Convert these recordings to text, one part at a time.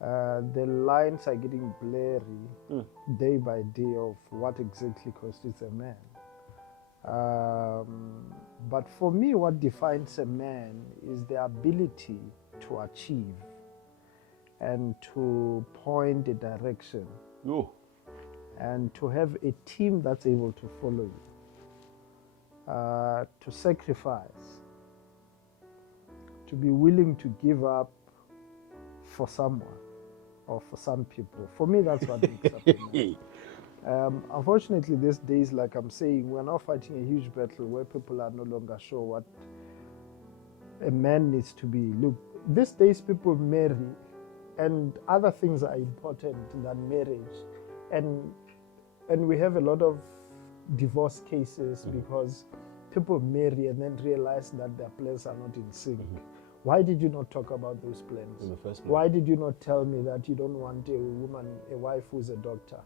The lines are getting blurry day by day of what exactly constitutes a man. But for me, what defines a man is the ability to achieve and to point a direction and to have a team that's able to follow you, to sacrifice, to be willing to give up for someone or for some people. For me, that's what makes up a man. Unfortunately, these days, like I'm saying, we're now fighting a huge battle where people are no longer sure what a man needs to be. Look, these days people marry and other things are important than marriage. And we have a lot of divorce cases because people marry and then realize that their plans are not in sync. Why did you not talk about those plans? In the first place. Why did you not tell me that you don't want a wife who's a doctor?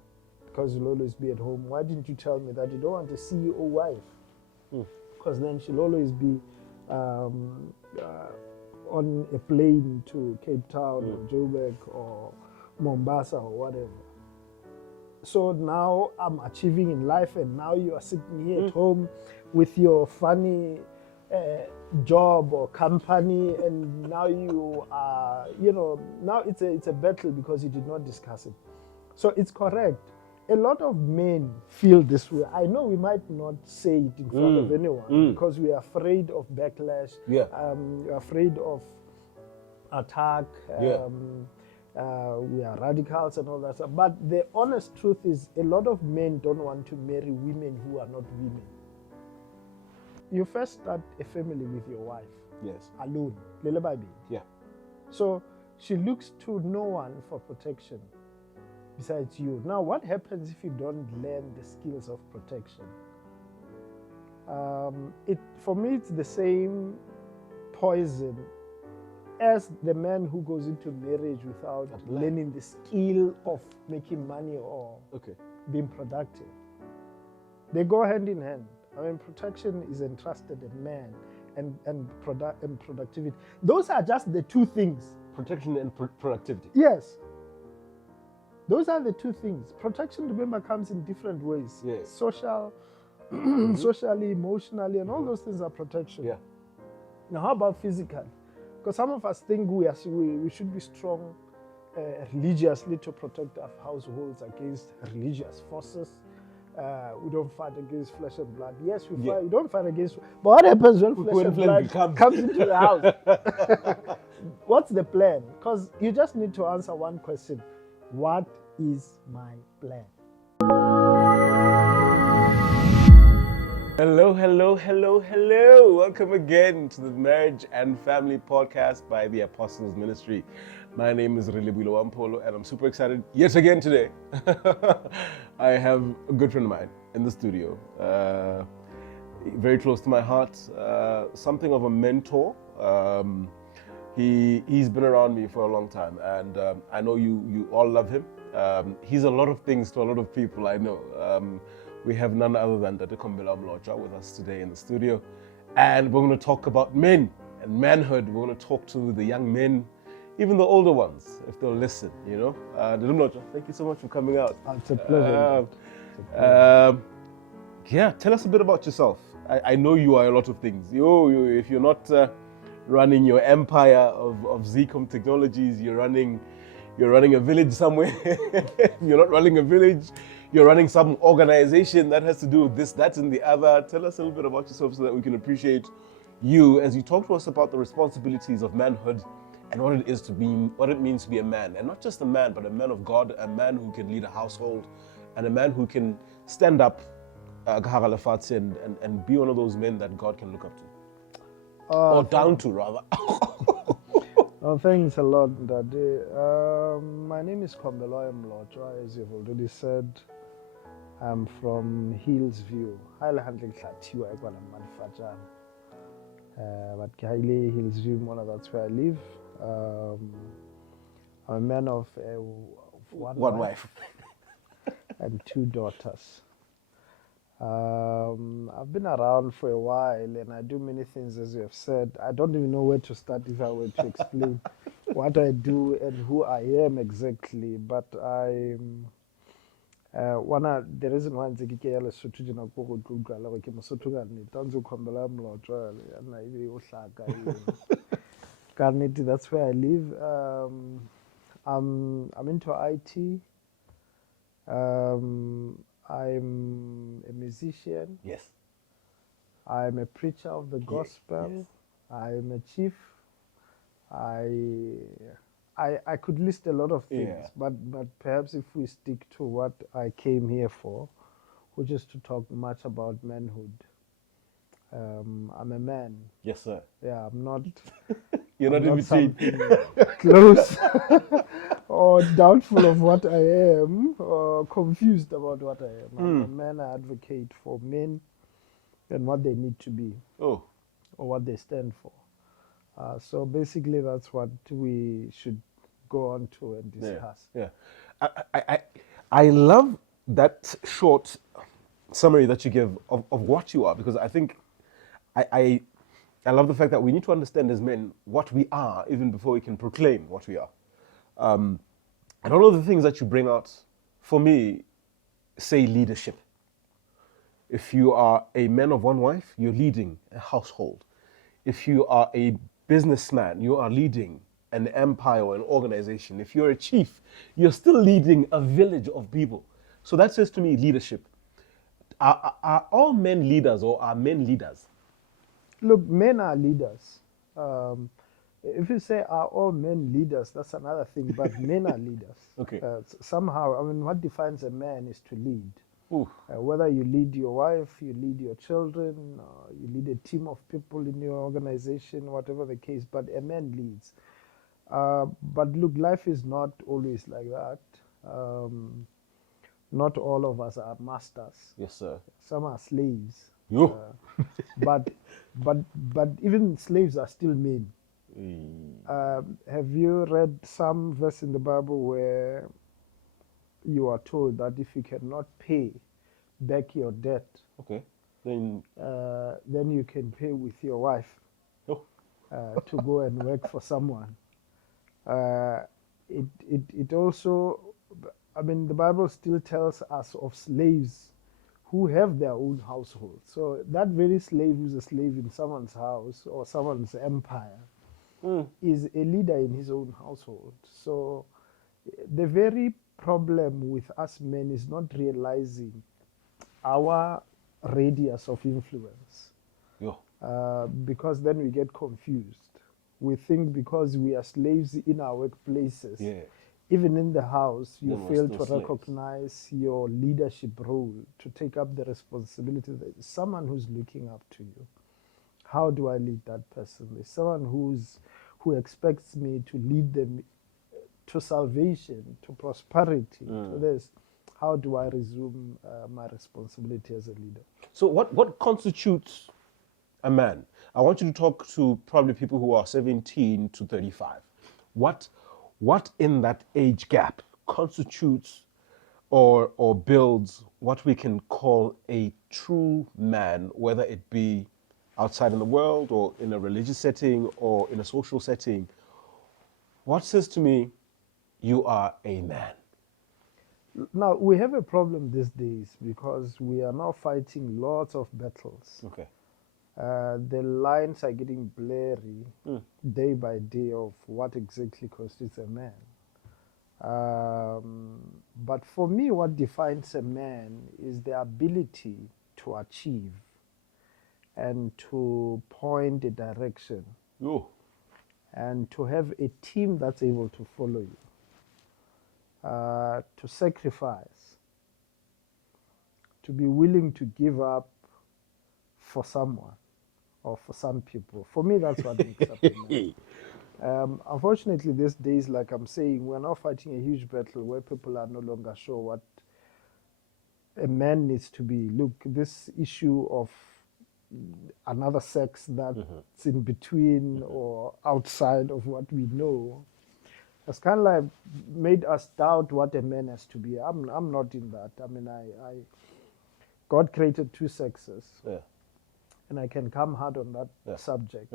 Because you'll always be at home. Why didn't you tell me that you don't want a CEO wife? Because then she'll always be on a plane to Cape Town or Joburg or Mombasa or whatever. So now I'm achieving in life, and now you are sitting here at home with your funny job or company, and now you are, now it's a battle because you did not discuss it. So it's correct. A lot of men feel this way. I know we might not say it in front of anyone because we are afraid of backlash. We're afraid of attack. We are radicals and all that stuff. But the honest truth is, a lot of men don't want to marry women who are not women. You first start a family with your wife. Yes. Alone. Lele baby. Yeah. So she looks to no one for protection besides you. Now, what happens if you don't learn the skills of protection? For me, it's the same poison as the man who goes into marriage without learning the skill of making money or being productive. They go hand in hand. I mean, protection is entrusted in man and productivity. Those are just the two things. Protection and productivity. Yes. Those are the two things. Protection, remember, comes in different ways. Yes. Social, socially, emotionally, and all those things are protection. Yeah. Now, how about physical? Because some of us think we should be strong religiously to protect our households against religious forces. We don't fight against flesh and blood. Yes, we fight. We don't fight against. But what happens when flesh and blood comes into the house? What's the plan? Because you just need to answer one question. What is my plan? Hello, hello, hello, hello. Welcome again to the Marriage and Family Podcast by the Apostles Ministry. My name is Relebilo Wampolo, and I'm super excited yet again today. I have a good friend of mine in the studio, very close to my heart, something of a mentor. He's been around me for a long time, and I know you all love him. He's a lot of things to a lot of people, I know. We have none other than Mlotshwa with us today in the studio. And we're going to talk about men and manhood. We're going to talk to the young men, even the older ones, if they'll listen, Mlotshwa, thank you so much for coming out. It's a pleasure. Tell us a bit about yourself. I know you are a lot of things. If you're not running your empire of Zcom Technologies, you're running a village somewhere. You're not running a village. You're running some organization that has to do with this, that, and the other. Tell us a little bit about yourself so that we can appreciate you as you talk to us about the responsibilities of manhood and what it means to be a man. And not just a man, but a man of God, a man who can lead a household, and a man who can stand up and be one of those men that God can look up to. Or down to, rather. Oh, thanks a lot, Daddy. My name is Khombelwayo Mlotshwa, as you've already said. I'm from Hillsview. But Hillsview, that's where I live. I'm a man of one wife and two daughters. I've been around for a while and I do many things, as you have said. I don't even know where to start if I were to explain what I do and who I am exactly. But the reason why ntse ke ke ya Lesotho tjena ke go tlo utlwa le gore ke Mosotho ka nnete a ntse o khombela Mlotshwa yana ebe o hlaka ka nnete. That's where I live. I'm into IT. I'm a musician. Yes. I'm a preacher of the gospel. Yes. I'm a chief. I could list a lot of things, but perhaps if we stick to what I came here for, which is to talk much about manhood. I'm a man. Yes, sir. Yeah, I'm not. You're not in between. Close or doubtful of what I am or confused about what I am. I'm a man. I advocate for men and what they need to be. Oh. Or what they stand for. So basically, that's what we should go on to and discuss. Yeah. I love that short summary that you give of what you are, because I think I love the fact that we need to understand as men what we are even before we can proclaim what we are. And all of the things that you bring out, for me, say leadership. If you are a man of one wife, you're leading a household. If you are a businessman, you are leading an empire or an organization. If you're a chief, you're still leading a village of people. So that says to me leadership. Are all men leaders, or are men leaders? Look, men are leaders. If you say are all men leaders, that's another thing, but men are leaders. Okay. Somehow, I mean, what defines a man is to lead. Whether you lead your wife, you lead your children, you lead a team of people in your organization, whatever the case, but a man leads. But look, life is not always like that. Not all of us are masters. Yes, sir. Some are slaves. You. But even slaves are still men. Have you read some verse in the Bible where you are told that if you cannot pay back your debt, okay, then you can pay with your wife to go and work for someone? It also, I mean, the Bible still tells us of slaves who have their own household. So that very slave who's a slave in someone's house or someone's empire is a leader in his own household. So the very problem with us men is not realizing our radius of influence. Because then we get confused. We think because we are slaves in our workplaces, even in the house, you fail to recognize your leadership role, to take up the responsibility. There's someone who's looking up to you. How do I lead that person? There's someone who expects me to lead them to salvation, to prosperity, to this. How do I resume my responsibility as a leader? So what constitutes a man? I want you to talk to probably people who are 17 to 35. What in that age gap constitutes or builds what we can call a true man, whether it be outside in the world or in a religious setting or in a social setting? What says to me, you are a man? Now, we have a problem these days because we are now fighting lots of battles. Okay. The lines are getting blurry day by day of what exactly constitutes a man. But for me, what defines a man is the ability to achieve and to point a direction and to have a team that's able to follow you. To sacrifice, to be willing to give up for someone or for some people. For me, that's what makes up a man. Unfortunately, these days, like I'm saying, we're now fighting a huge battle where people are no longer sure what a man needs to be. Look, this issue of another sex that's in between or outside of what we know has kind of like made us doubt what a man has to be. I'm not in that. I mean, God created two sexes. Yeah. And I can come hard on that subject.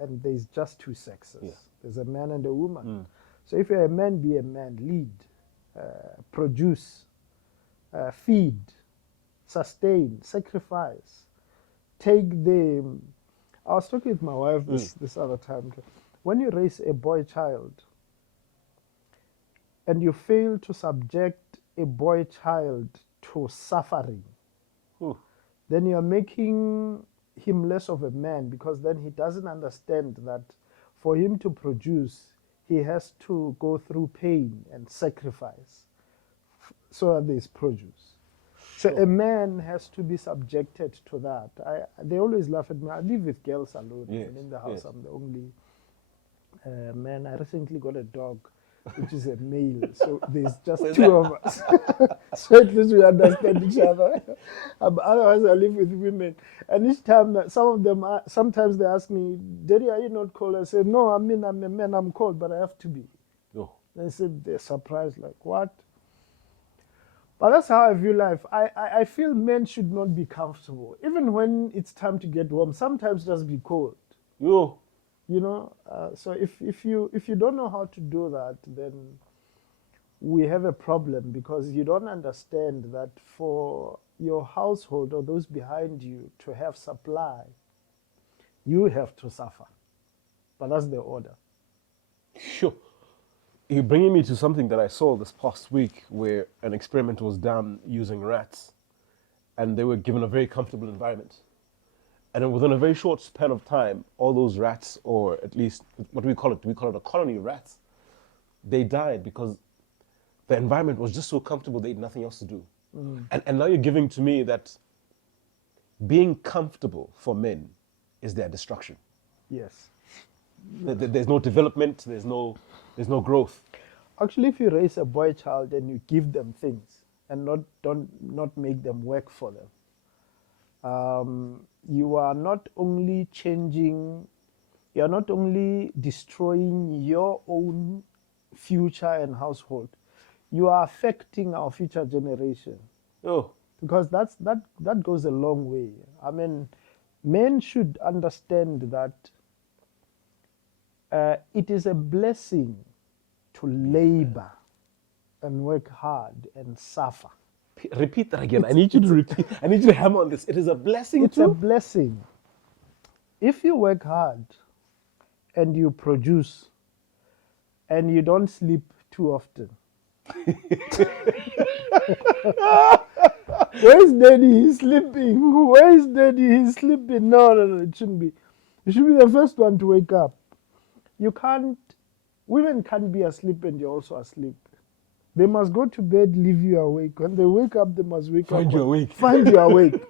And there's just two sexes. Yeah. There's a man and a woman. So if you're a man, be a man. Lead, produce, feed, sustain, sacrifice. Take the... I was talking with my wife this other time. When you raise a boy child and you fail to subject a boy child to suffering, then you're making him less of a man, because then he doesn't understand that for him to produce, he has to go through pain and sacrifice so that there's produce. So a man has to be subjected to that. They always laugh at me. I live with girls alone. And in the house, I'm the only man. I recently got a dog, which is a male. So there's just two of us. So at least we understand each other. Otherwise, I live with women. And each time, some of them, sometimes they ask me, Daddy, are you not cold? I say, no, I'm a man, I'm cold, but I have to be. They said, they're surprised, like, what? But that's how I view life. I feel men should not be comfortable. Even when it's time to get warm, sometimes just be cold. You know, so if you don't know how to do that, then we have a problem, because you don't understand that for your household or those behind you to have supply, you have to suffer. But that's the order. Sure. You're bringing me to something that I saw this past week, where an experiment was done using rats, and they were given a very comfortable environment. And then within a very short span of time, all those rats, or at least, what do we call it? Do we call it a colony of rats? They died because the environment was just so comfortable, they had nothing else to do. And now you're giving to me that being comfortable for men is their destruction. Yes. There's no development, there's no growth. Actually, if you raise a boy child and you give them things and not make them work for them, you are not only destroying your own future and household, you are affecting our future generation. Because that goes a long way. I mean, men should understand that it is a blessing to labor and work hard and suffer. Repeat that again. I need you to repeat. I need you to hammer on this. It is a blessing. It's a blessing. If you work hard and you produce and you don't sleep too often. Where's Daddy? He's sleeping. Where's Daddy? He's sleeping. No, it shouldn't be. You should be the first one to wake up. Women can't be asleep and you're also asleep. They must go to bed, leave you awake. When they wake up, they must find you awake. Find you awake.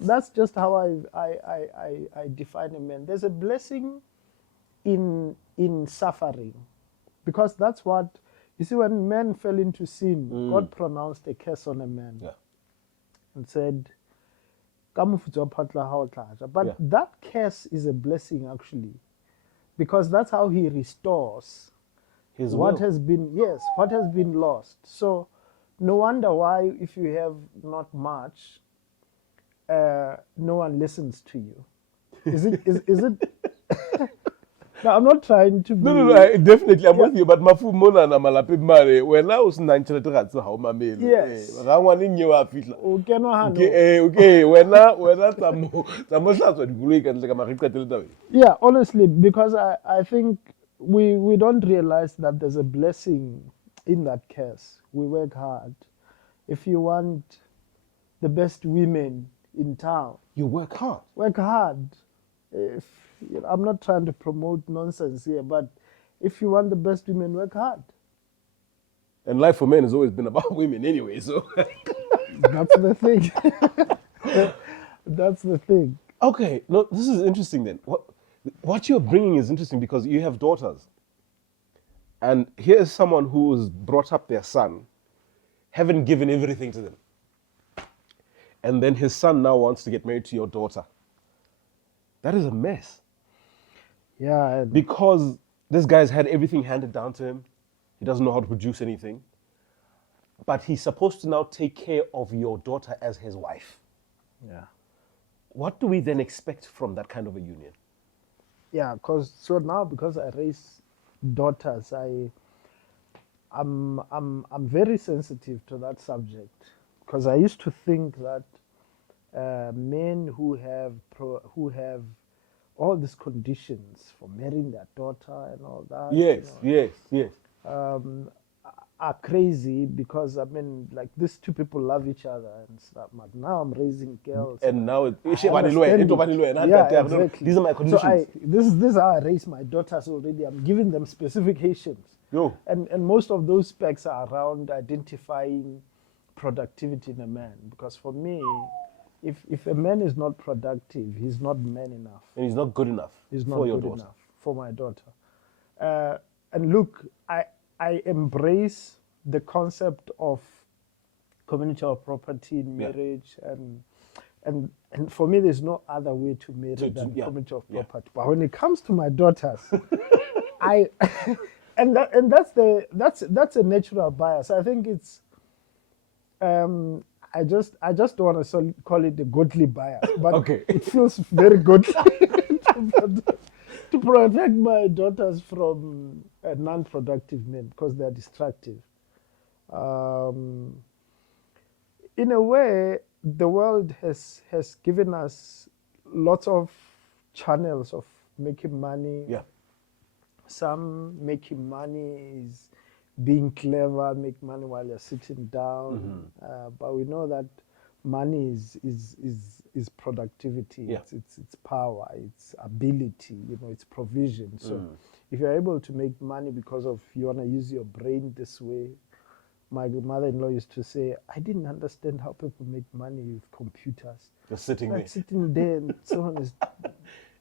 That's just how I define a man. There's a blessing in suffering, because that's what, you see, when men fell into sin, God pronounced a curse on a man and said, but that curse is a blessing, actually, because that's how he restores what has been lost. So no wonder why, if you have not much, no one listens to you. Is it No, I'm not trying to be... No, definitely, I'm with you, but mafu mona na malapi mare, when I was 19 to how my mail. Yes. I want in you after. Okay, no, okay, when I yeah, honestly, because I think we don't realize that there's a blessing in that curse. We work hard. If you want the best women in town, you work hard. Work hard. I'm not trying to promote nonsense here, but if you want the best women, work hard. And life for men has always been about women anyway, so... That's the thing. That's the thing. Okay, no, this is interesting then. What you're bringing is interesting because you have daughters. And here's someone who has brought up their son, haven't given everything to them. And then his son now wants to get married to your daughter. That is a mess. Yeah. Because this guy's had everything handed down to him. He doesn't know how to produce anything. but he's supposed to now take care of your daughter as his wife. Yeah. What do we then expect from that kind of a union? Yeah, because I raise daughters, I'm very sensitive to that subject, because I used to think that men who have all these conditions for marrying their daughter and all that, Yes, yes. are crazy, because I mean, like, these two people love each other and stuff. But now I'm raising girls, And now I understand it. Yeah, exactly. These are my conditions. So this is how I raise my daughters already. I'm giving them specifications. Yo. And most of those specs are around identifying productivity in a man. Because for me, if a man is not productive, he's not man enough. And he's not good enough He's not for your good daughter. enough for my daughter. And look, I embrace the concept of community of property in marriage, and for me, there's no other way to marry than community of property. But when it comes to my daughters, that's a natural bias. I think it's I just don't want to call it a godly bias, but it feels very godly to protect my daughters from non-productive men, because they're destructive. In a way, the world has given us lots of channels of making money. Yeah. Some making money is being clever, make money while you're sitting down. But we know that money is productivity. Yeah. It's power, it's ability, it's provision. So if you're able to make money because of you want to use your brain this way. My mother-in-law used to say, I didn't understand how people make money with computers. Just sitting there. Sitting there, and someone is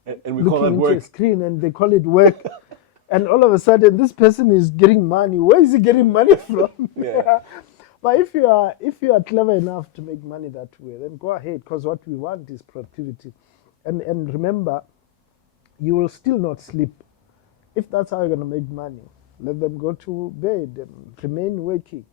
and we call that looking into work. a screen, and they call it work. And all of a sudden, this person is getting money. Where is he getting money from? Yeah. But if you are clever enough to make money that way, then go ahead, because what we want is productivity. And remember, you will still not sleep. If that's how you're going to make money, let them go to bed and remain waking.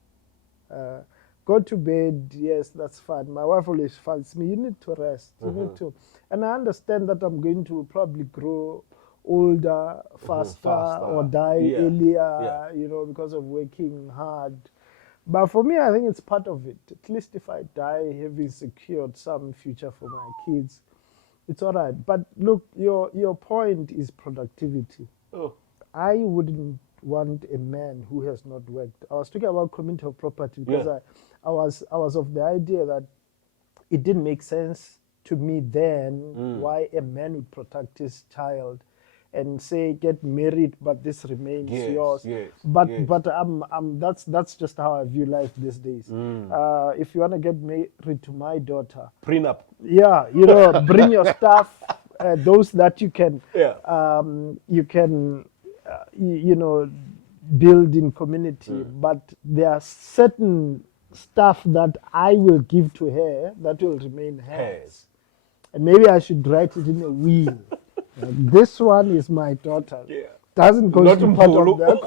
Go to bed, yes, that's fine. My wife always finds me, you need to rest. You need to. And I understand that I'm going to probably grow older, faster, or die earlier, because of working hard. But for me, I think it's part of it. At least if I die having secured some future for my kids, it's all right. But look, your point is productivity. Oh. I wouldn't want a man who has not worked. I was talking about community of property because I was of the idea that it didn't make sense to me then why a man would protect his child and say get married, but this remains yours. But that's just how I view life these days. If you want to get married to my daughter, prenup. Yeah, bring your stuff. Those that you can, build in community. But there are certain stuff that I will give to her that will remain hers. And maybe I should write it in a will. This one is my daughter. Doesn't constitute part of that.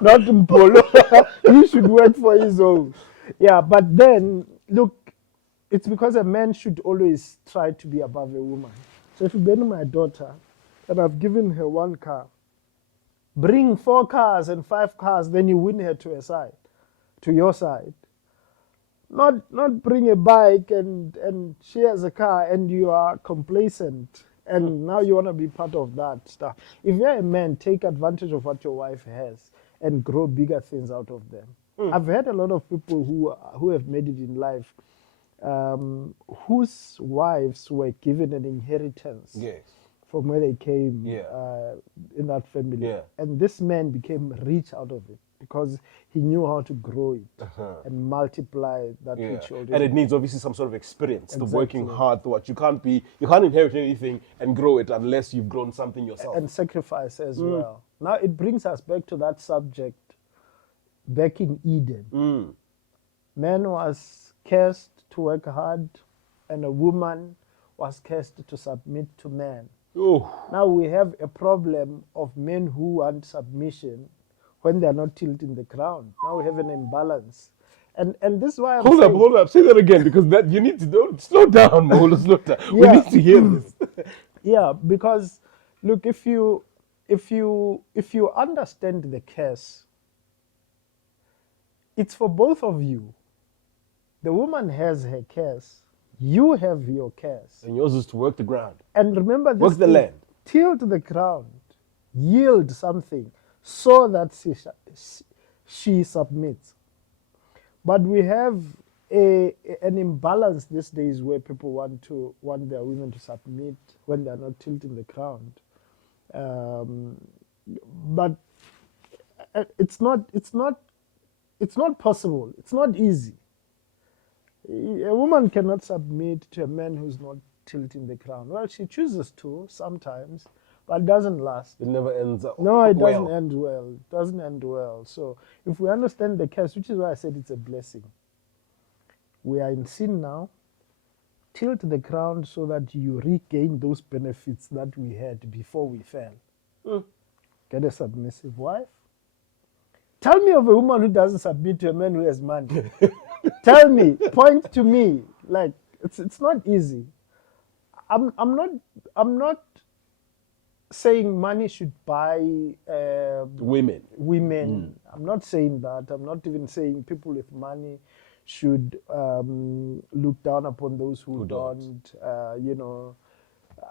Not Mpolo. He should work for his own. Yeah, but then, look, it's because a man should always try to be above a woman. So if you bring my daughter, and I've given her one car, bring 4 cars and 5 cars, then you win her to your side. Not bring a bike and she has a car and you are complacent and now you want to be part of that stuff. If you're a man, take advantage of what your wife has and grow bigger things out of them. I've had a lot of people who have made it in life whose wives were given an inheritance from where they came in that family. And this man became rich out of it because he knew how to grow it and multiply that which he already. And it needs obviously some sort of experience, the working hard, what you can't inherit anything and grow it unless you've grown something yourself. And sacrifice as well. Now it brings us back to that subject back in Eden. Man was cursed to work hard and a woman was cursed to submit to man. Now we have a problem of men who want submission when they are not tilting the ground. Now we have an imbalance. And this is why I'm Hold saying, up. Say that again, because that you need to don't slow down, Molo. Slow down. We Yeah. need to hear this. Yeah, because look, if you understand the curse, it's for both of you. The woman has her curse, you have your curse. And yours is to work the ground. And remember this Work the thing, land. till to the ground, yield something so that she submits. But we have an imbalance these days where people want their women to submit when they're not tilting the ground. But it's not possible. It's not easy. A woman cannot submit to a man who's not tilting the ground. Well, she chooses to sometimes, but it doesn't last. It never ends up. No, it doesn't well. end well. It doesn't end well. So if we understand the curse, which is why I said it's a blessing, we are in sin now. Tilt the ground so that you regain those benefits that we had before we fell. Get a submissive wife. Tell me of a woman who doesn't submit to a man who has money. Tell me, point to me. Like it's not easy. I'm not saying money should buy women. I'm not saying that. I'm not even saying people with money should look down upon those who don't.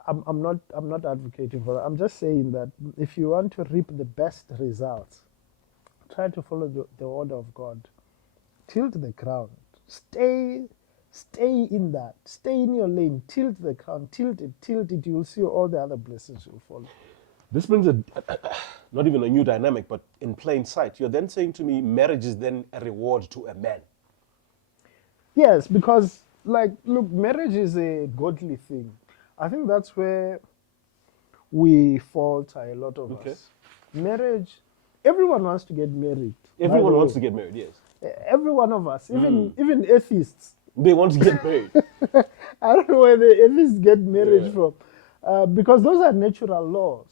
I'm not advocating for that. I'm just saying that if you want to reap the best results, try to follow the order of God. Tilt the ground. Stay in that. Stay in your lane. Tilt the ground. Tilt it. You'll see all the other blessings will follow. This brings not even a new dynamic, but in plain sight. You're then saying to me, marriage is then a reward to a man. Yes, because look, marriage is a godly thing. I think that's where we falter, a lot of us. Marriage, everyone wants to get married. Everyone wants to get married, yes. Every one of us, even atheists. They want to get married. I don't know where the atheists get married from. Because those are natural laws.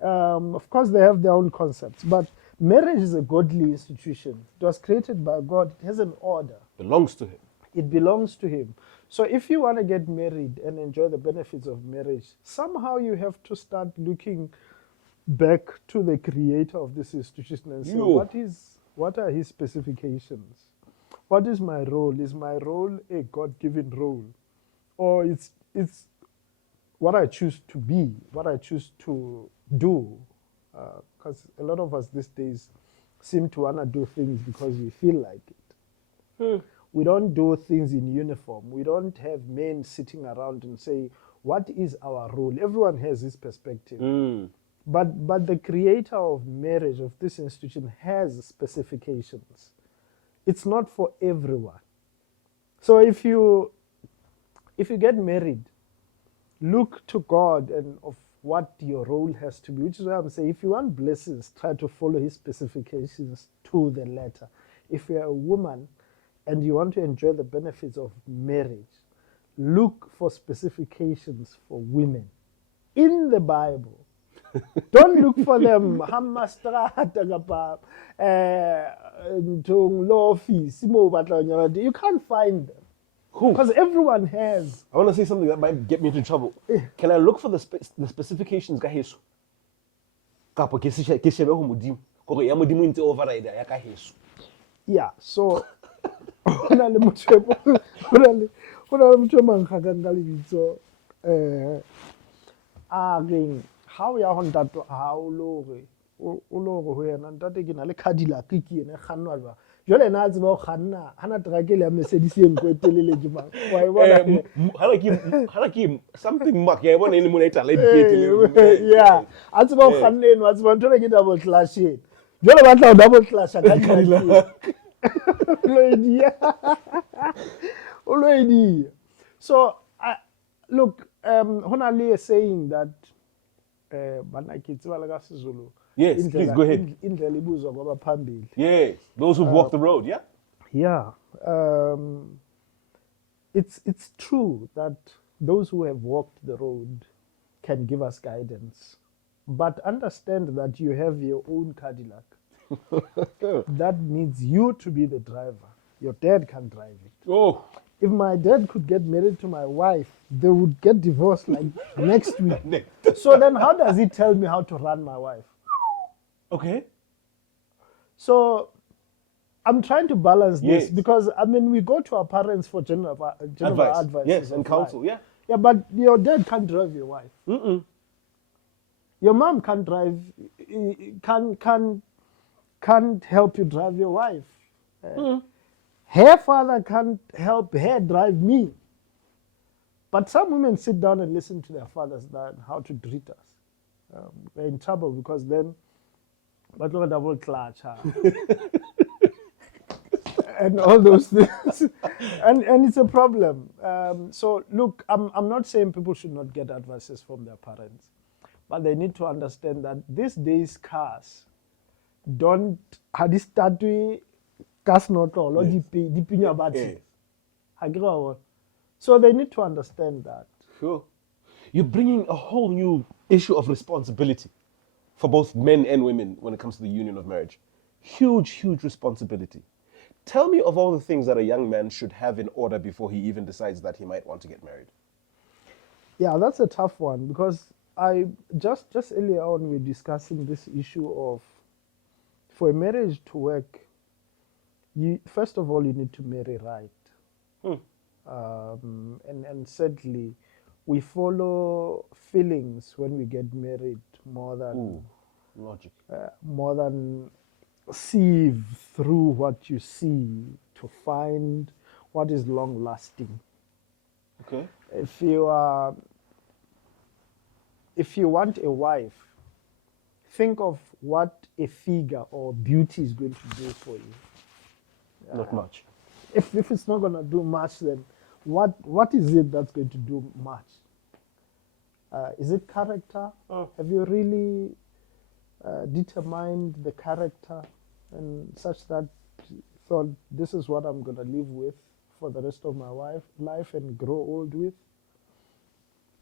Of course, they have their own concepts. But marriage is a godly institution. It was created by God. It has an order. Belongs to him. It belongs to him. So if you want to get married and enjoy the benefits of marriage, somehow you have to start looking back to the creator of this institution and say, what are his specifications? What is my role? Is my role a God-given role? Or it's what I choose to be, what I choose to do? Because a lot of us these days seem to want to do things because we feel like it. We don't do things in uniform. We don't have men sitting around and say, what is our role? Everyone has his perspective. But the creator of marriage, of this institution, has specifications. It's not for everyone. So if you get married, look to God and of what your role has to be, which is why I'm saying if you want blessings, try to follow his specifications to the letter. If you're a woman and you want to enjoy the benefits of marriage, look for specifications for women in the Bible. Don't look for them you can't find them. Because everyone has. I want to say something that might get me into trouble. Can I look for the specifications ka heso? Kapo ke shebe ho modimo. Gore ya modimo ntse override ya ka heso. Yeah, so hona le motho mang ga ka le bitso how ya ho ntato ha o lore ho yena ntate ke na le Cadillac ke ene kgannwa jwa jole na tseba go kganna hana trakele ya Mercedes e nko etelele ke mang wa e bona hala something mark ya bona ene mo na itala e yeah a tseba go kganna eno a tseba ntho ke double clash eno jole ba tla double clash ka Already. So look, Honali is saying that yes, please go ahead. Yes, those who've walked the road, yeah? Yeah. It's true that those who have walked the road can give us guidance. But understand that you have your own Cadillac. That needs you to be the driver. your dad can't drive it. Oh. If my dad could get married to my wife, they would get divorced like next week. So then how does he tell me how to run my wife? Okay. So I'm trying to balance this Yes. because, I mean, we go to our parents for general advice. Yes, and counsel, yeah. Yeah, but your dad can't drive your wife. Mm-mm. Your mom can't drive, can't help you drive your wife. Her father can't help her drive me. But some women sit down and listen to their fathers on how to treat us. They're in trouble because then, but look at double clutch, and all those things, and it's a problem. So look, I'm not saying people should not get advices from their parents, but they need to understand that these days cars don't hadistatui gas not all dipinya battery. So they need to understand that. Sure. You're bringing a whole new issue of responsibility for both men and women when it comes to the union of marriage. Huge, huge responsibility. Tell me of all the things that a young man should have in order before he even decides that he might want to get married. Yeah, that's a tough one because I just earlier on we're discussing this issue of, for a marriage to work, first of all you need to marry right. And sadly, we follow feelings when we get married more than logic. More than sieve through what you see to find what is long lasting. Okay. If you want a wife, think of what a figure or beauty is going to do for you. Not much. If it's not going to do much, then what is it that's going to do much? Is it character? Have you really determined the character and such that thought this is what I'm going to live with for the rest of my life and grow old with?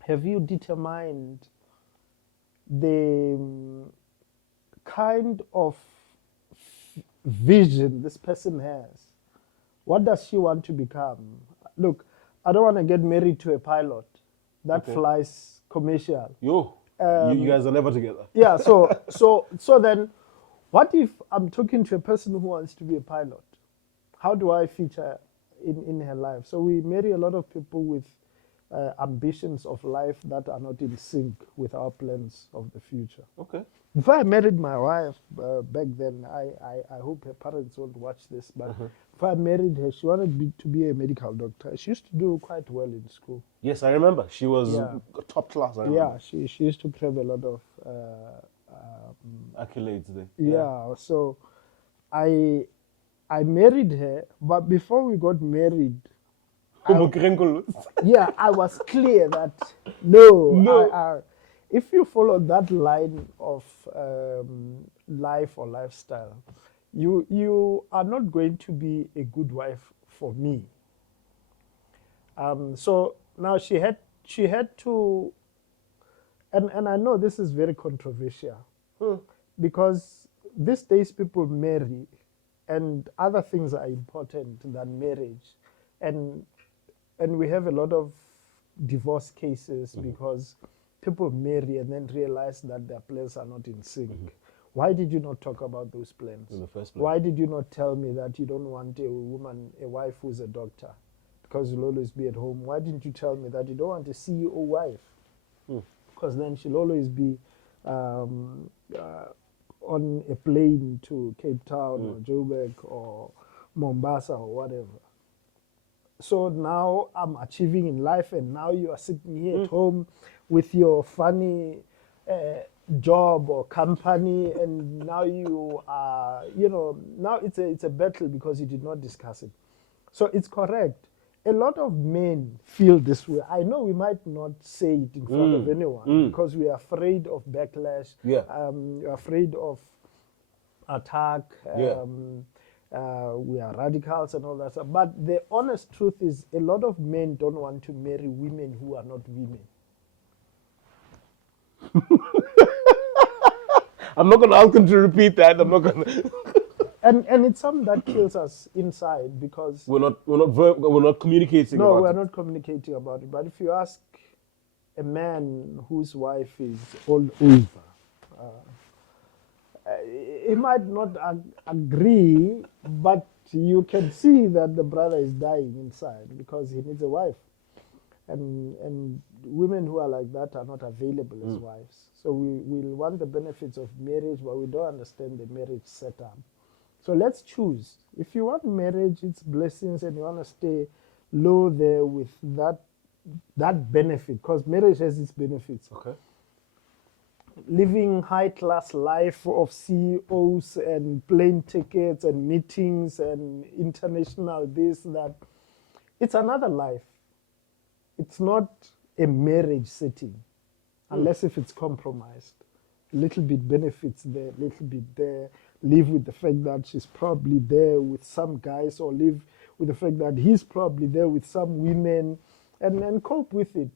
Have you determined the kind of vision this person has? What does she want to become? Look, I don't want to get married to a pilot that flies commercial. You guys are never together. Yeah, so then what if I'm talking to a person who wants to be a pilot? How do I feature in her life? So we marry a lot of people with ambitions of life that are not in sync with our plans of the future. Okay. If I married my wife back then, I hope her parents won't watch this, but if I married her, she wanted to be a medical doctor. She used to do quite well in school. Yes, I remember. She was top class. I remember. Yeah, she used to grab a lot of accolades there. Yeah, so I married her, but before we got married, I was clear that no. If you follow that line of life or lifestyle, you are not going to be a good wife for me. So now she had to, and I know this is very controversial, because these days people marry, and other things are important than marriage, and we have a lot of divorce cases because people marry and then realize that their plans are not in sync. Why did you not talk about those plans in the first place? Why did you not tell me that you don't want a wife who's a doctor because you'll always be at home? Why didn't you tell me that you don't want a CEO wife because then she'll always be on a plane to Cape Town or Joburg or Mombasa or whatever? So now I'm achieving in life, and now you are sitting here at home with your funny job or company, and now you are, now it's a battle because you did not discuss it. So it's correct. A lot of men feel this way. I know we might not say it in front of anyone because we are afraid of backlash. We're afraid of attack. We are radicals and all that stuff. But the honest truth is a lot of men don't want to marry women who are not women. I'm not going to ask him to repeat that. I'm not going to. And it's something that kills us inside because We're not communicating no, about we're it. not communicating about it. But if you ask a man whose wife is all over, he might not agree, but you can see that the brother is dying inside because he needs a wife. And women who are like that are not available as wives. So we want the benefits of marriage, but we don't understand the marriage setup. So let's choose. If you want marriage, it's blessings, and you want to stay low there with that benefit, because marriage has its benefits. Okay. Living high class life of CEOs and plane tickets and meetings and international this, that. It's another life. It's not a marriage setting, unless if it's compromised. A little bit benefits there, a little bit there. Live with the fact that she's probably there with some guys, or live with the fact that he's probably there with some women, and cope with it.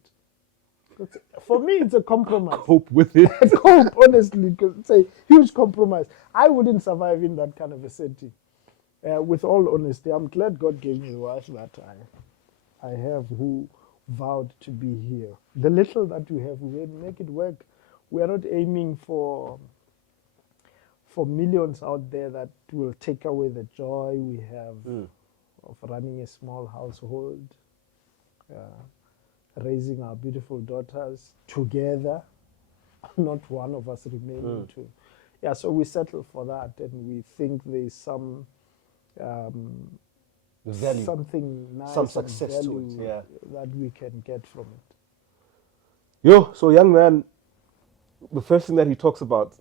For me, it's a compromise. Cope with it. Cope, honestly, because it's a huge compromise. I wouldn't survive in that kind of a setting. With all honesty, I'm glad God gave me the wife that I have, who vowed to be here. The little that we have, we make it work. We are not aiming for millions out there that will take away the joy we have of running a small household, raising our beautiful daughters together, not one of us remaining to. Yeah, so we settle for that, and we think there's some value, something nice, some success to value it, that we can get from it. Yo, so young man, the first thing that he talks about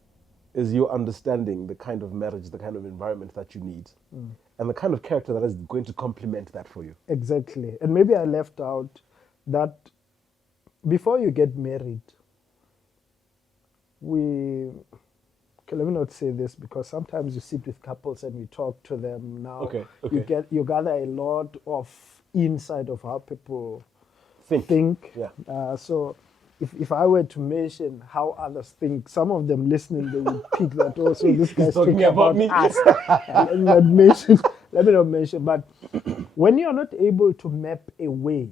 is you understanding the kind of marriage, the kind of environment that you need, and the kind of character that is going to complement that for you. Exactly. And maybe I left out that before you get married, let me not say this, because sometimes you sit with couples and you talk to them now. Okay. You gather a lot of insight of how people think. Yeah. So if I were to mention how others think, some of them listening, they would pick that also. This guy's talking about me. us. Let me not mention. But when you're not able to map a way,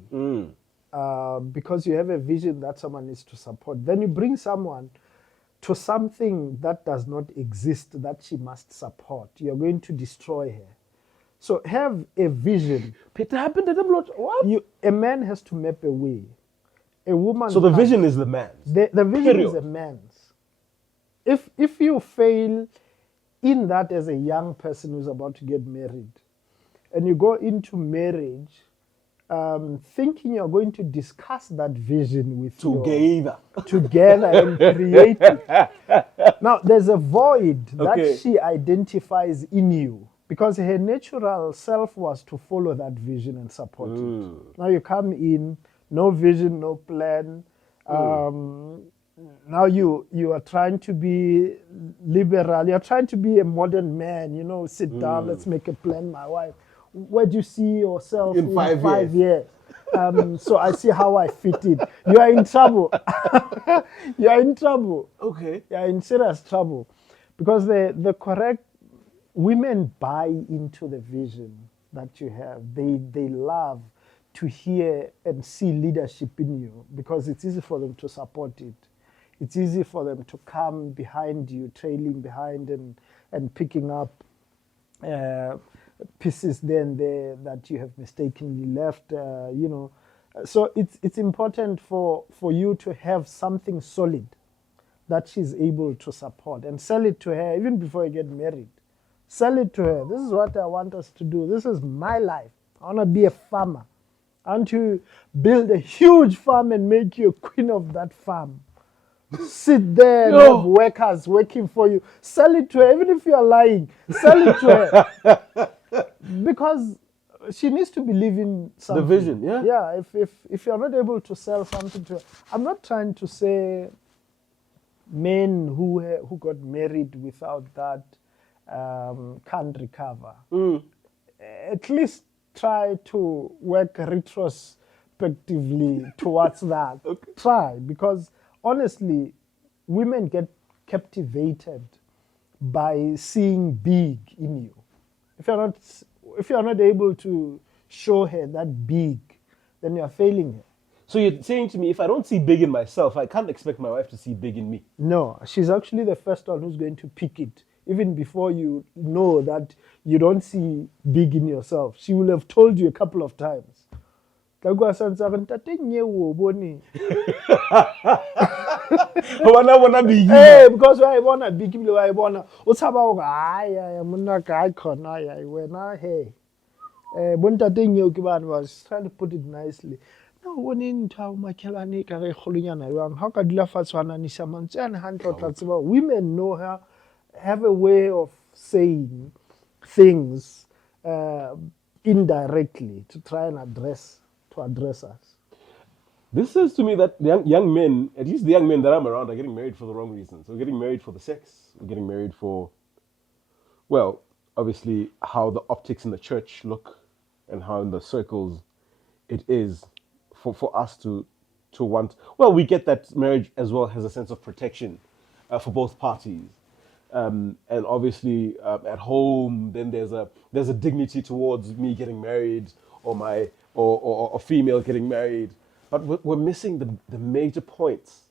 because you have a vision that someone needs to support, then you bring someone to something that does not exist that she must support. You're going to destroy her. So have a vision. Peter happened at Mlotshwa. What? A man has to map a way. A woman. So the vision is the man's. The vision is a man's. If you fail in that as a young person who's about to get married, and you go into marriage thinking you're going to discuss that vision with together and create it. Now there's a void that she identifies in you, because her natural self was to follow that vision and support it. Now you come in, no vision, no plan. Now you are trying to be liberal. You're trying to be a modern man. Sit down, let's make a plan, my wife. Where do you see yourself in 5 years? So I see how I fit in. You are in trouble. You are in trouble. Okay. You are in serious trouble. Because the correct women buy into the vision that you have. They love to hear and see leadership in you, because it's easy for them to support it. It's easy for them to come behind you, trailing behind and picking up pieces there and there that you have mistakenly left, So it's important for you to have something solid that she's able to support, and sell it to her even before you get married. Sell it to her. This is what I want us to do. This is my life. I want to be a farmer. I want to build a huge farm and make you a queen of that farm. Sit there and have workers working for you. Sell it to her, even if you are lying. Sell it to her. Because she needs to believe in something. The vision, yeah. Yeah, if you're not able to sell something to her. I'm not trying to say men who got married without that can't recover. At least try to work retrospectively towards that. Try, because honestly, women get captivated by seeing big in you. If you're not able to show her that big, then you're failing her. So you're saying to me, if I don't see big in myself, I can't expect my wife to see big in me. No, she's actually the first one who's going to pick it, even before you know that you don't see big in yourself. She will have told you a couple of times. Because Because why I wanna big why I wanna what's about I muna guy corner when I hey was trying to put it nicely. No one in town makelani kare kholunyana yang how can dula fatswana ni samantse and hand about women know her have a way of saying things indirectly to try and address us. this says to me that the young men, at least the young men that I'm around, are getting married for the wrong reasons. We're getting married for the sex. We're getting married for, well, obviously how the optics in the church look and how in the circles it is for us to want. Well, we get that marriage as well has a sense of protection for both parties. And obviously at home, then there's a dignity towards me getting married or a female getting married. But we're missing the major points.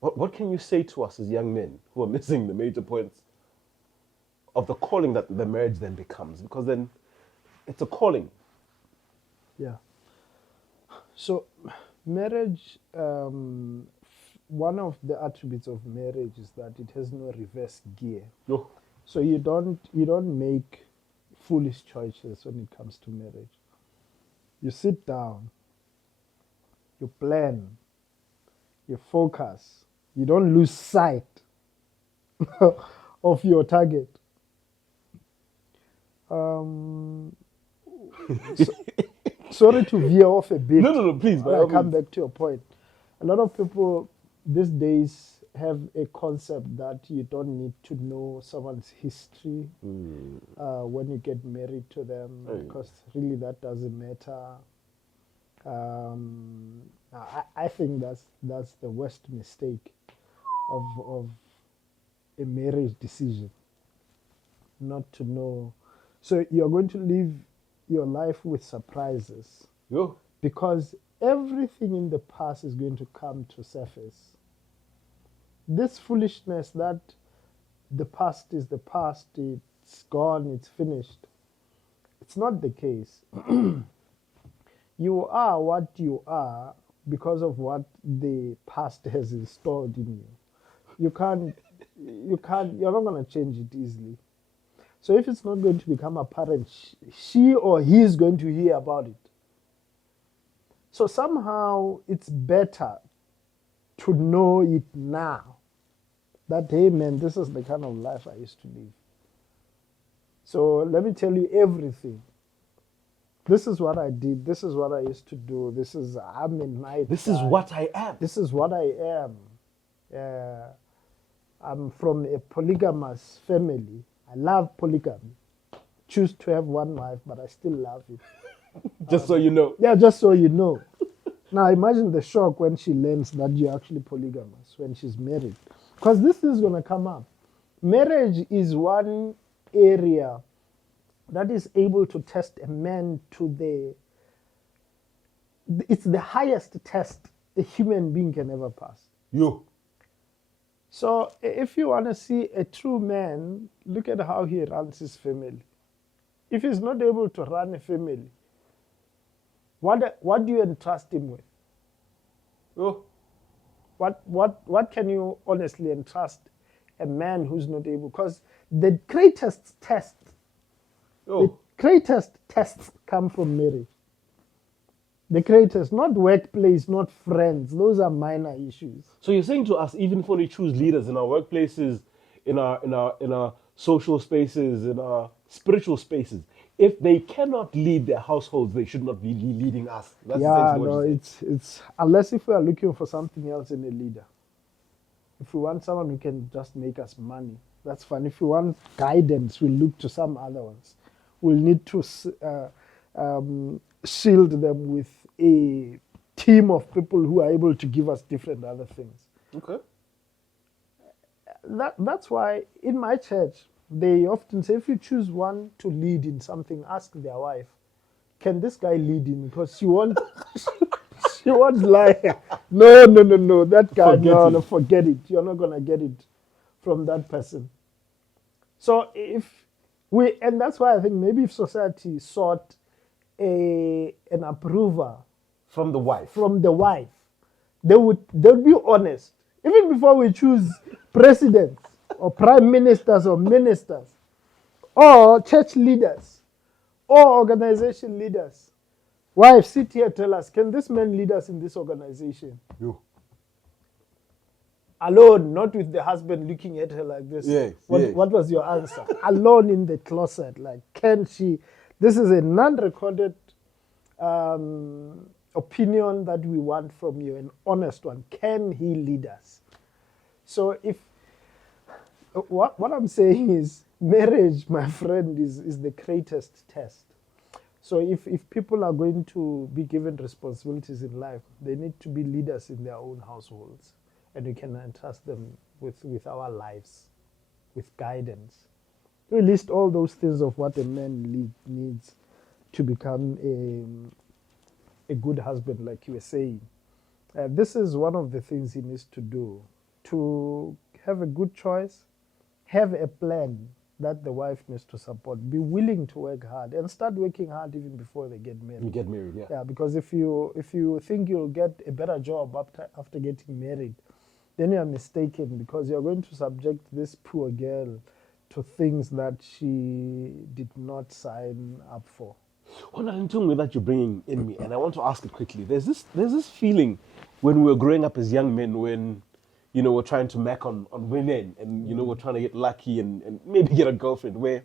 What can you say to us as young men who are missing the major points of the calling that the marriage then becomes? Because then it's a calling. Yeah. So marriage, one of the attributes of marriage is that it has no reverse gear. No. So you don't make foolish choices when it comes to marriage. You sit down, you plan, you focus, you don't lose sight of your target. Sorry to veer off a bit. No, please. I'll come back to your point. A lot of people these days have a concept that you don't need to know someone's history when you get married to them, because really that doesn't matter. I think that's the worst mistake of a marriage decision, not to know. So you're going to live your life with surprises. Yo. Because everything in the past is going to come to surface. This foolishness that the past is the past, it's gone, it's finished. It's not the case. You are what you are because of what the past has installed in you. You're not going to change it easily. So if it's not going to become apparent, she or he is going to hear about it. So somehow it's better to know it now. That, hey man, this is the kind of life I used to live. So let me tell you everything. This is what I did. This is what I used to do. I'm in my. This is what I am. This is what I am. I'm from a polygamous family. I love polygamy. Choose to have one wife, but I still love it. Just so you know. Yeah, just so you know. Now imagine the shock when she learns that you're actually polygamous when she's married. Because this is going to come up. Marriage is one area that is able to test a man to it's the highest test a human being can ever pass. You. So if you want to see a true man, look at how he runs his family. If he's not able to run a family, what do you entrust him with? Oh. What can you honestly entrust a man who's not able? Because the greatest tests come from marriage. The greatest, not workplace, not friends. Those are minor issues. So you're saying to us, even if we choose leaders in our workplaces, in our social spaces, in our spiritual spaces, if they cannot lead their households, they should not be leading us. That's it's unless if we are looking for something else in a leader. If we want someone who can just make us money, that's fine. If we want guidance, we'll look to some other ones. We'll need to shield them with a team of people who are able to give us different other things. Okay. That's why in my church, they often say, if you choose one to lead in something, ask their wife, can this guy lead in? Because she won't, she won't lie. No. That guy, no, forget it. You're not going to get it from that person. So and that's why I think maybe if society sought an approval From the wife. they'll be honest. Even before we choose presidents or prime ministers or ministers or church leaders or organization leaders, wives, sit here, tell us, can this man lead us in this organization? You. Alone, not with the husband looking at her like this. Yes, What was your answer? Alone in the closet, like, can she? This is a non-recorded opinion that we want from you, an honest one. Can he lead us? So if what I'm saying is, marriage, my friend, is the greatest test. So if people are going to be given responsibilities in life, they need to be leaders in their own households, and we can entrust them with our lives, with guidance. We list all those things of what a man needs to become a good husband, like you were saying. This is one of the things he needs to do, to have a good choice, have a plan that the wife needs to support, be willing to work hard, and start working hard even before they get married. You get married, yeah. Yeah, because if you think you'll get a better job after getting married, then you are mistaken, because you're going to subject this poor girl to things that she did not sign up for. Well, I'm telling you that you're bringing in me, and I want to ask it quickly. There's this feeling when we were growing up as young men, when we're trying to mac on women, and we're trying to get lucky and maybe get a girlfriend, where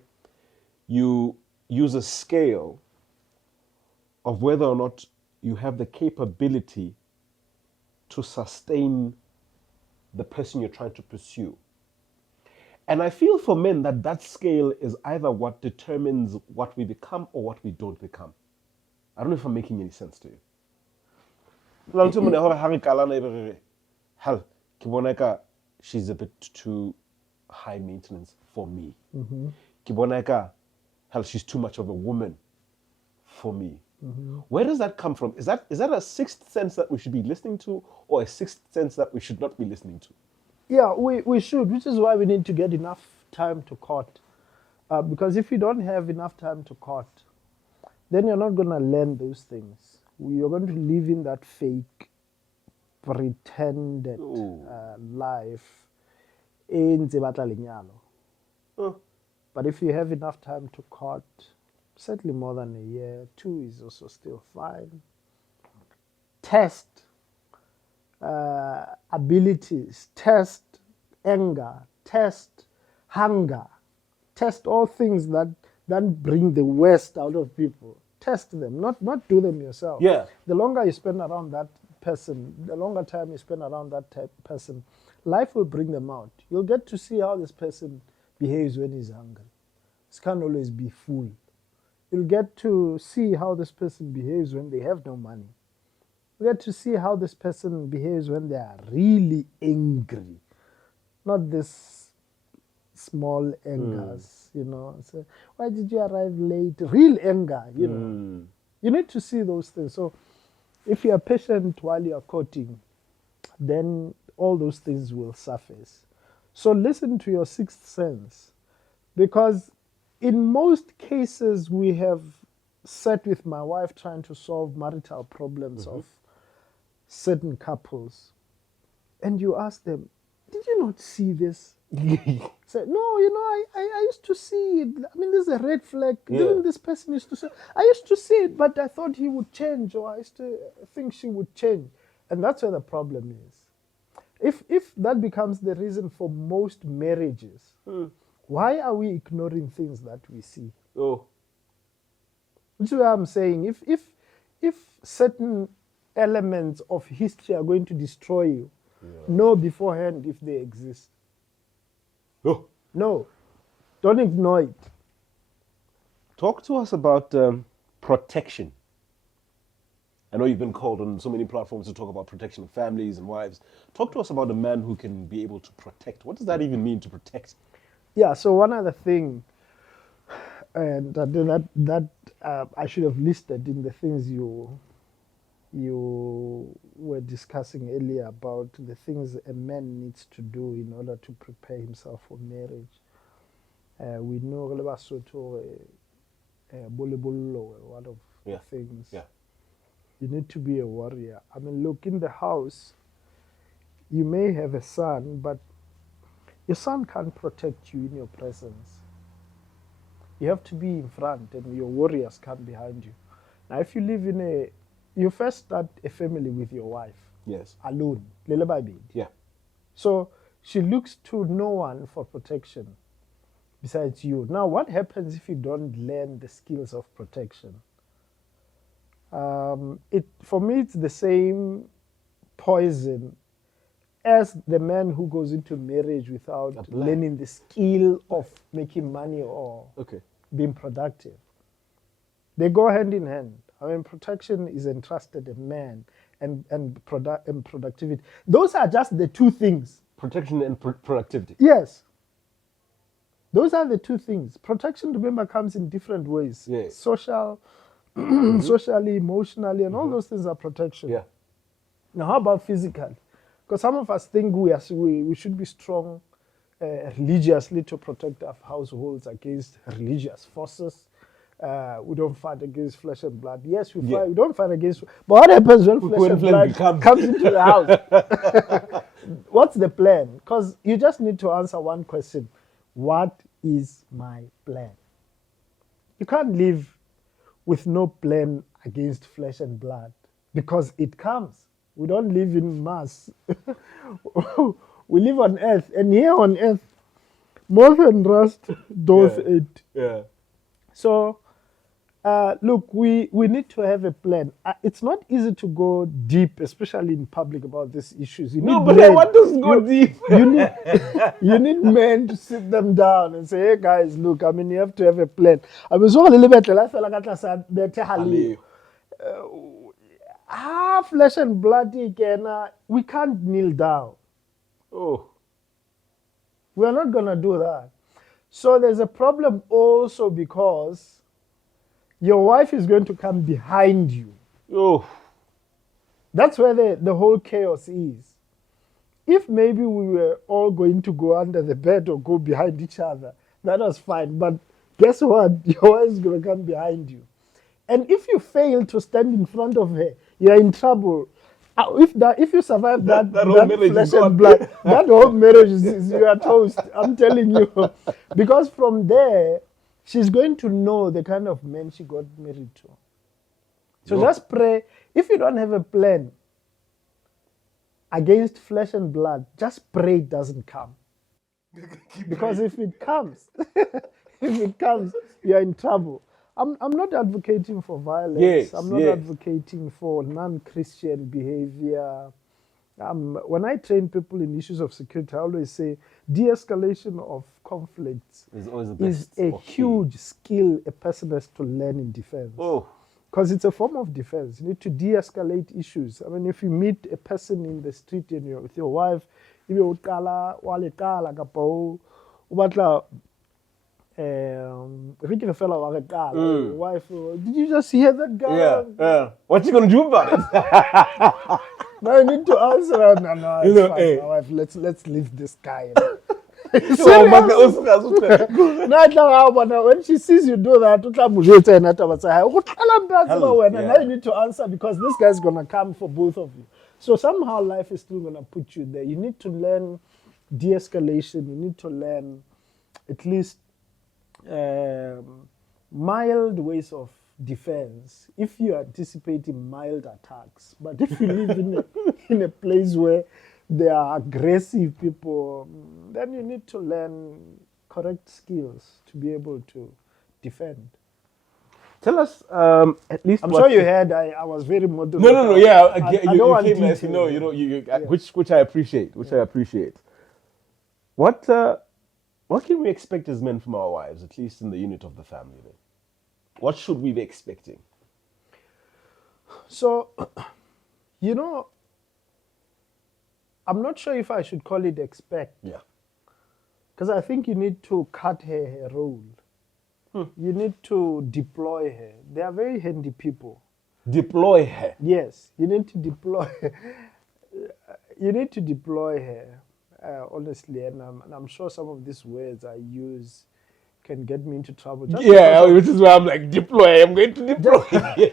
you use a scale of whether or not you have the capability to sustain the person you're trying to pursue. And I feel for men that scale is either what determines what we become or what we don't become. I don't know if I'm making any sense to you. Hell, she's a bit too high maintenance for me. Hell, she's too much of a woman for me. Where does that come from? Is that a sixth sense that we should be listening to, or a sixth sense that we should not be listening to? Yeah, we should, which is why we need to get enough time to court. Because if you don't have enough time to court, then you're not going to learn those things. You're going to live in that fake, pretended life. But if you have enough time to court, certainly more than a year, 2 is also still fine. Test abilities, test anger, test hunger, test all things that bring the worst out of people. Test them, not do them yourself. Yeah. The longer you spend around that person, the longer time you spend around that person, life will bring them out. You'll get to see how this person behaves when he's hungry. This can't always be full. You'll get to see how this person behaves when they have no money. You get to see how this person behaves when they are really angry. Not this small angers, So, why did you arrive late? Real anger, You need to see those things. So if you are patient while you are courting, then all those things will surface. So listen to your sixth sense, because in most cases we have sat with my wife trying to solve marital problems of certain couples, and you ask them, did you not see this? Say, no, I used to see it. I mean, there's a red flag. Yeah. Didn't this person used to say? I used to see it, but I thought he would change, or I used to think she would change. And that's where the problem is. If that becomes the reason for most marriages, why are we ignoring things that we see? Oh. Which is what I'm saying. If certain elements of history are going to destroy you, know beforehand if they exist. No, don't ignore it. Talk to us about protection. I know you've been called on so many platforms to talk about protection of families and wives. Talk to us about a man who can be able to protect. What does that even mean, to protect? Yeah. So one other thing, and that I should have listed in the things you were discussing earlier about the things a man needs to do in order to prepare himself for marriage. We know re le Basotho, bolebolo, one of Yeah. the things. Yeah. You need to be a warrior. I mean, look, in the house, you may have a son, but your son can't protect you in your presence. You have to be in front, and your warriors come behind you. Now, if you live you first start a family with your wife. Yes. Alone. Lele babedi. Yeah. So she looks to no one for protection besides you. Now, what happens if you don't learn the skills of protection? For me, it's the same poison as the man who goes into marriage without learning the skill of making money or being productive. They go hand in hand. I mean, protection is entrusted a man, and productivity. Those are just the two things. Protection and productivity. Yes. Those are the two things. Protection, remember, comes in different ways. Yes. Social, socially, emotionally, and all those things are protection. Yeah. Now, how about physical? Because some of us think we should be strong religiously to protect our households against religious forces. We don't fight against flesh and blood. Yes, we fight. We don't fight against. But what happens when flesh and blood comes into the house? What's the plan? Because you just need to answer one question: what is my plan? You can't live with no plan against flesh and blood because it comes. We don't live in Mars. We live on Earth, and here on Earth, moth and rust doth it. Yeah. So, look, we need to have a plan. It's not easy to go deep, especially in public, about these issues. You need but what does go deep? You need men to sit them down and say, hey guys, look, I mean, you have to have a plan. I mean, so a little bit, flesh and blood again. We can't kneel down. Oh. We're not going to do that. So there's a problem also because your wife is going to come behind you. Oh. That's where the whole chaos is. If maybe we were all going to go under the bed or go behind each other, that was fine. But guess what? Your wife is going to come behind you. And if you fail to stand in front of her, you're in trouble. If you survive that flesh and blood, that whole marriage you are toast. I'm telling you, because from there she's going to know the kind of man she got married to. So just pray. If you don't have a plan against flesh and blood, just pray it doesn't come. Because if it comes, you're in trouble. I'm not advocating for violence. Yes, I'm not advocating for non-Christian behavior. When I train people in issues of security, I always say de-escalation of conflicts is a huge skill a person has to learn in defense. Oh. Because it's a form of defense. You need to de-escalate issues. I mean, if you meet a person in the street and you're with your wife, if you wife, did you just hear that guy? Yeah. What you gonna do about it? Now you need to answer. No, it's fine. My wife, let's leave this guy. When she sees you do that, now you need to answer because this guy's gonna come for both of you. So somehow life is still gonna put you there. You need to learn de-escalation. You need to learn at least mild ways of defense if you are anticipating mild attacks. But if you live in a place where there are aggressive people, then you need to learn correct skills to be able to defend. Tell us at least. I'm sure you heard I was very moderate. No. Yeah, you came as which I appreciate. I appreciate. What can we expect as men from our wives, at least in the unit of the family? Then? What should we be expecting? So, I'm not sure if I should call it expect. Yeah. Because I think you need to cut her role. You need to deploy her. They are very handy people. Deploy her. Yes, you need to deploy. You need to deploy her, honestly, and I'm sure some of these words I use can get me into trouble. Yeah, which is why I'm like, deploy. I'm going to deploy.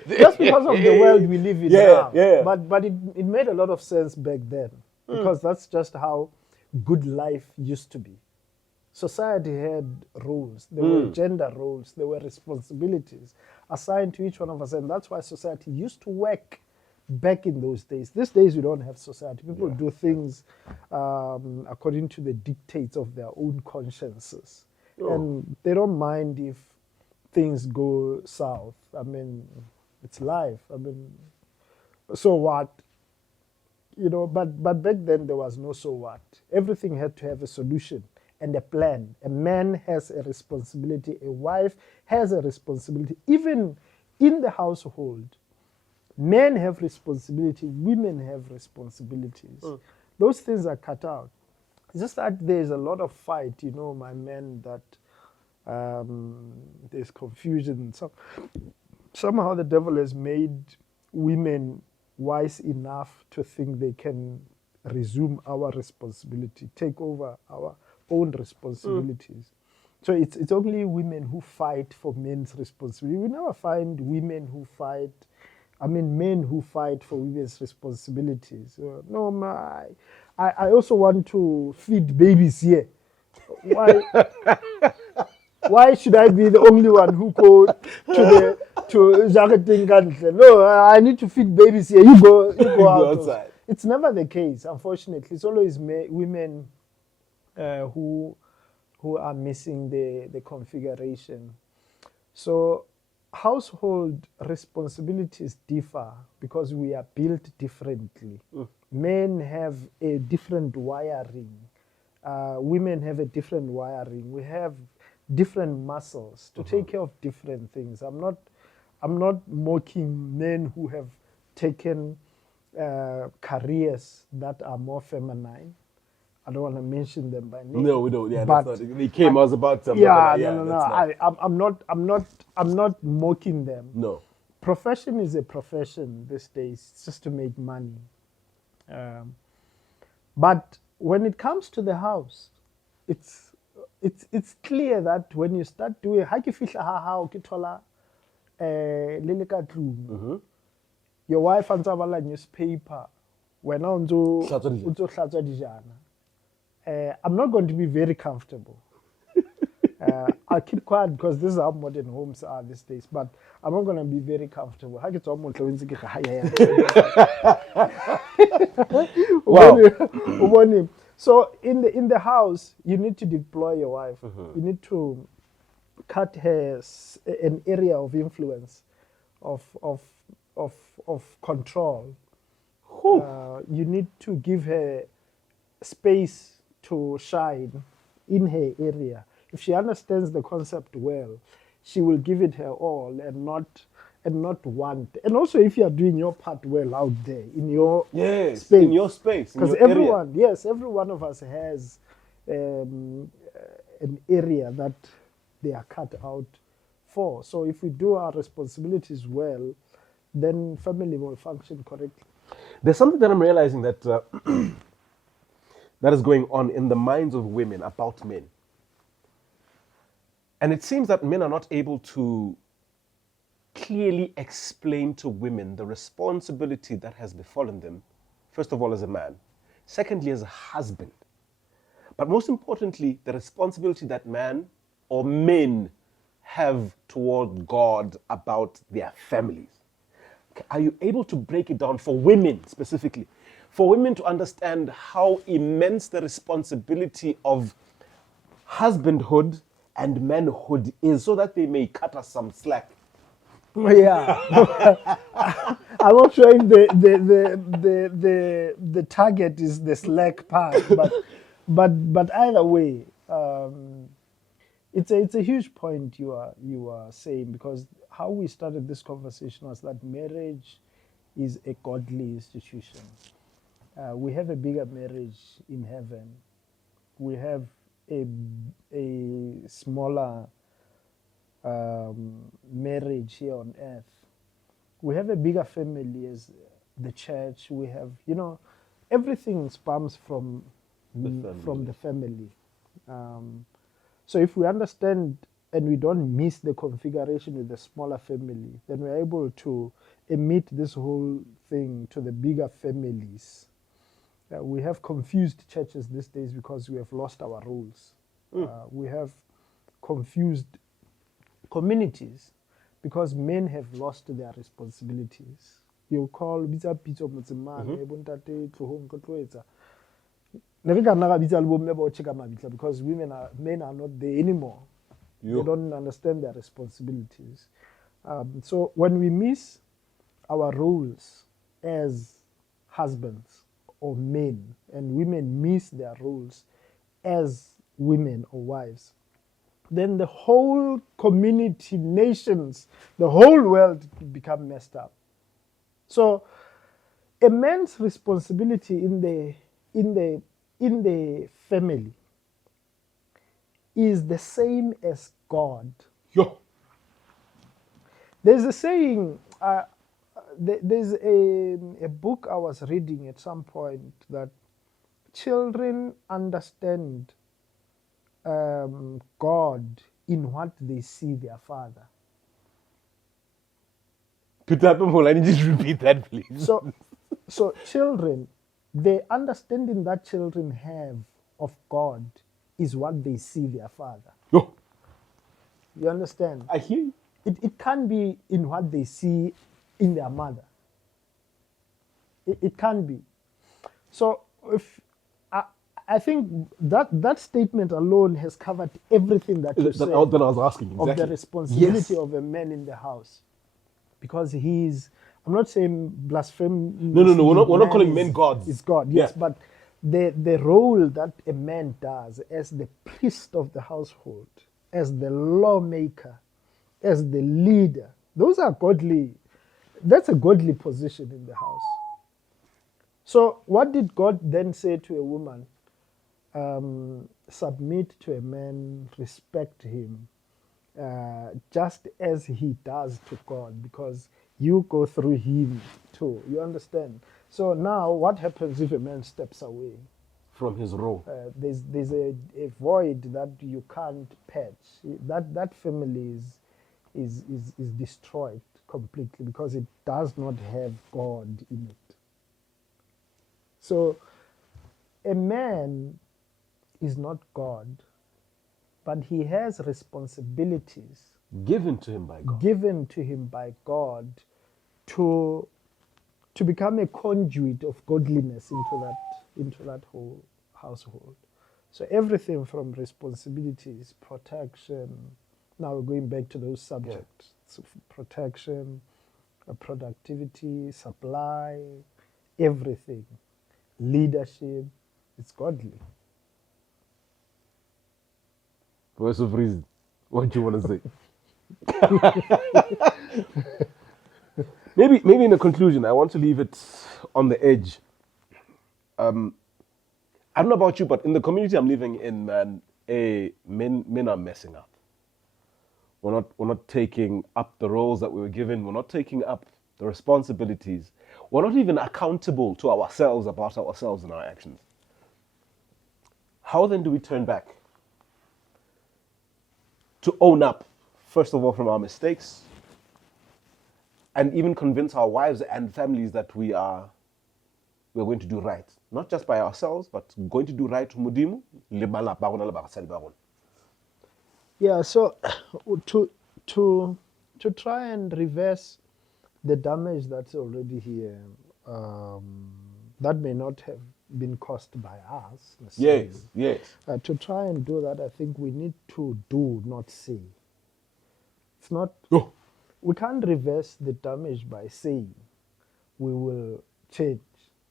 Just because of the world we live in Yeah, now. yeah. But it made a lot of sense back then because that's just how good life used to be. Society had roles. There were gender roles. There were responsibilities assigned to each one of us, and that's why society used to work back in those days. These days we don't have society. People do things according to the dictates of their own consciences, and they don't mind if things go south. I mean, it's life. I mean, so what? You know, but back then there was no so what. Everything had to have a solution and a plan. A man has a responsibility, a wife has a responsibility. Even in the household, men have responsibility, women have responsibilities. Those things are cut out. It's just that there's a lot of fight, you know, my men, that there's confusion. So somehow the devil has made women wise enough to think they can resume our responsibility, take over our own responsibilities. So it's only women who fight for men's responsibility. We never find women who fight, men who fight for women's responsibilities. No, I also want to feed babies here. Why? Why should I be the only one who go to Jagatin country? No, I need to feed babies here. You go out. Outside. It's never the case, unfortunately. It's always women who are missing the configuration. So household responsibilities differ because we are built differently. Men have a different wiring. Women have a different wiring. We have different muscles to take care of different things. I'm not mocking men who have taken careers that are more feminine. I don't want to mention them by name. No, we don't. Yeah, but that's not, they came. I was about to. Yeah, no. No. I'm not mocking them. No. Profession is a profession these days. It's just to make money. But when it comes to the house, it's clear that when you start doing your wife and a newspaper, when I'm not going to be very comfortable. I'll keep quiet because this is how modern homes are these days, but I'm not going to be very comfortable. Wow. So in the house, you need to deploy your wife. You need to cut her an area of influence, of control. You need to give her space to shine in her area. If she understands the concept well, she will give it her all and not want. And also, if you are doing your part well out there in your space, in your space, because every one of us has an area that they are cut out for. So if we do our responsibilities well, then family will function correctly. There's something that I'm realizing that that is going on in the minds of women about men. And it seems that men are not able to clearly explain to women the responsibility that has befallen them, first of all, as a man, secondly, as a husband, but most importantly, the responsibility that man or men have toward God about their families. Are you able to break it down for women specifically? For women to understand how immense the responsibility of husbandhood and manhood is, so that they may cut us some slack. Yeah, I'm not sure if the target is the slack part, but either way, it's a huge point you are saying, because how we started this conversation was that marriage is a godly institution. We have a bigger marriage in heaven. We have a smaller marriage here on earth. We have a bigger family as the church. We have, everything spans from the family. So if we understand and we don't miss the configuration with the smaller family, then we're able to emit this whole thing to the bigger families. We have confused churches these days because we have lost our roles. We have confused communities because men have lost their responsibilities. You call because men are not there anymore. They don't understand their responsibilities. So when we miss our roles as husbands or men, and women miss their roles as women or wives, then the whole community, nations, the whole world become messed up. So a man's responsibility in the family is the same as God. There's a saying, there's a book I was reading at some point that children understand God in what they see their father. Could that I need you to repeat that, please. So children, the understanding that children have of God is what they see their father. You understand? I hear you. It can't be in what they see in their mother. It can't be. So if I think that statement alone has covered everything that you said. That I was asking, exactly. Of the responsibility of a man in the house. Because I'm not saying blasphemy. No, we're not calling men gods. It's God, yes, but the role that a man does as the priest of the household, as the lawmaker, as the leader, those are godly. That's a godly position in the house. So what did God then say to a woman? Submit to a man, respect him, just as he does to God, because you go through him too. You understand? So now what happens if a man steps away from his role? There's a void that you can't patch. That family is destroyed completely because it does not have God in it. So a man is not God, but he has responsibilities given to him by God to become a conduit of godliness into that whole household. So everything from responsibilities, protection. Now we're going back to those subjects: so protection, productivity, supply, everything, leadership. It's godly. Voice of reason. What do you want to say? Maybe in a conclusion, I want to leave it on the edge. I don't know about you, but in the community I'm living in, man, men are messing up. We're not taking up the roles that we were given. We're not taking up the responsibilities. We're not even accountable to ourselves about ourselves and our actions. How then do we turn back to own up, first of all, from our mistakes, and even convince our wives and families that we're going to do right, not just by ourselves, but going to do right to Mudimu, Yeah, so to try and reverse the damage that's already here, that may not have been caused by us. Yes. To try and do that, I think we need to do, not say. It's not. No. We can't reverse the damage by saying we will change.